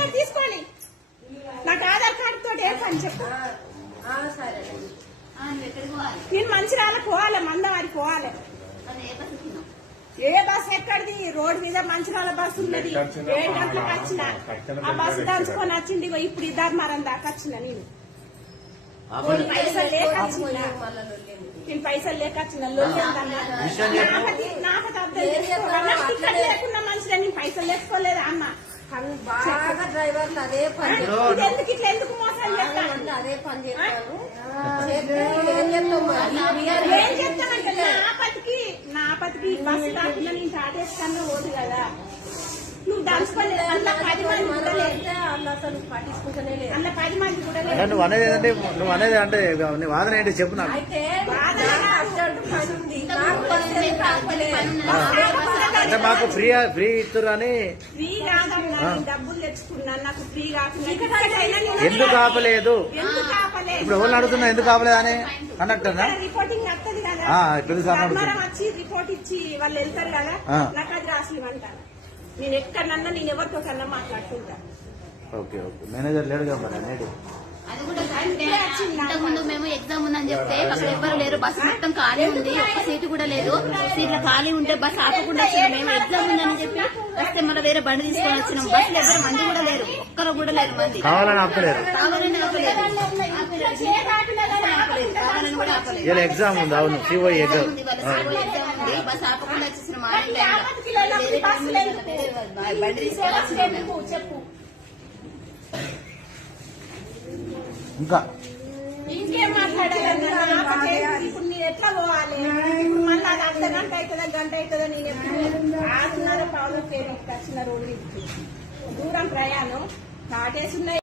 Ticket తీసుకోండి నాకు Aadhaar card తోటి ఏ పని చెప్పు. నువ్వు ఎక్కడికి పోవాలి? నేను మంచిర్యాల పోవాలి మందవారి పోవాలి. అది ఏ బస్సు ఎక్కడిది? రోడ్ మీద మంచిర్యాల బస్ ఉన్నది. ఏడు గంటలకు వచ్చిన. ఆ బస్సు దంచుకొని వచ్చింది ఇప్పుడు ఈ ధర్మారం దాకా వచ్చిన నేను. పైసలు లేక వచ్చిన. నేను పైసలు లేక వచ్చిన. నాకది అర్థం. నాకు టికెట్ లేకుండా మంచిగా నేను పైసలు లేసుకోలేదు అన్న? బాగా డ్రైవర్లు అదే పని చేస్తారు. అదే పని చేస్తాను ఏం నా నా బస్సు నేను పోదు కదా. నువ్వు పది మంది కూడా లేదు అసలు పట్టించుకుంటూనే లేదు. అందులో పది మంది కూడా అంటే లేదు నువ్వు అనేది ఏంటంటే నువ్వు అనేది అంటే నీ వాదన ఏంటి? చెప్పు నాకు. అయితే పని ఉంది. నాకు? పని అంటే మాకు ఫ్రీ ఫ్రీ ఇస్తుర్రు అని ఫ్రీ నేను డబ్బులు తెచ్చుకున్నాను నాకు ఫ్రీ కాకుండా ఎందుకు ఆపలేదు? ఎందుకు ఆపలేదు? ఇప్పుడు ఎవరు అడుగుతున్నా ఎందుకు ఆపలేదు అని? కండక్టర్నా ఇక్కడ రిపోర్టింగ్ వస్తుంది కదా. ఆ, ప్రతిసారి ధర్మారం అడుగుతున్నా. వచ్చి రిపోర్ట్ ఇచ్చి వాళ్ళు వెళ్తారు కదా ఆ. నాకు అది రాసిమంటారు నేను ఎక్కడన్నా నేను ఎవరితో కన్నా మాట్లాడుకుంటా. Okay okay. మేనేజర్ లేడు కదా మరి కరెక్టే. ఇంతకు ముందు మేము ఎగ్జామ్ ఉందని చెప్తే అక్కడ ఎవ్వరు లేరు. బస్సు మొత్తం ఖాళీ ఉంది. ఒక్క సీటు కూడా లేదు. సీట్లు ఖాళీ ఉంటే బస్సు ఆపకుండా వచ్చినాం. మేము ఎగ్జామ్ ఉందని చెప్పి వస్తే మళ్ళీ వేరే బండి తీసుకొని వచ్చినాం. బస్సులు ఎవరు మంది కూడా లేరు. ఒక్కరు కూడా లేరు మంది. కావాలని ఆపలేదు. కావాలని ఆపలేదు. ఎగ్జామ్ ఉంది. అవును. సిఓ ఎగ్జామ్ ఉంది బస్సు ఆపకుండా వచ్చేసిన. ఎందుకు? బండి తీసుకొని చెప్పు, చెప్పు ఇంకా ఇంకేం ఇప్పుడు నేను ఎట్లా పోవాలి? ఇప్పుడు మళ్ళీ అది అర్ధ గంట అవుతుందా? గంట అవుతుందా? నేను ఎప్పుడు ఆరున్నర పావులు పేరు వచ్చిన రోడ్డు దూరం ప్రయాణం. కాటేసి ఉన్నాయి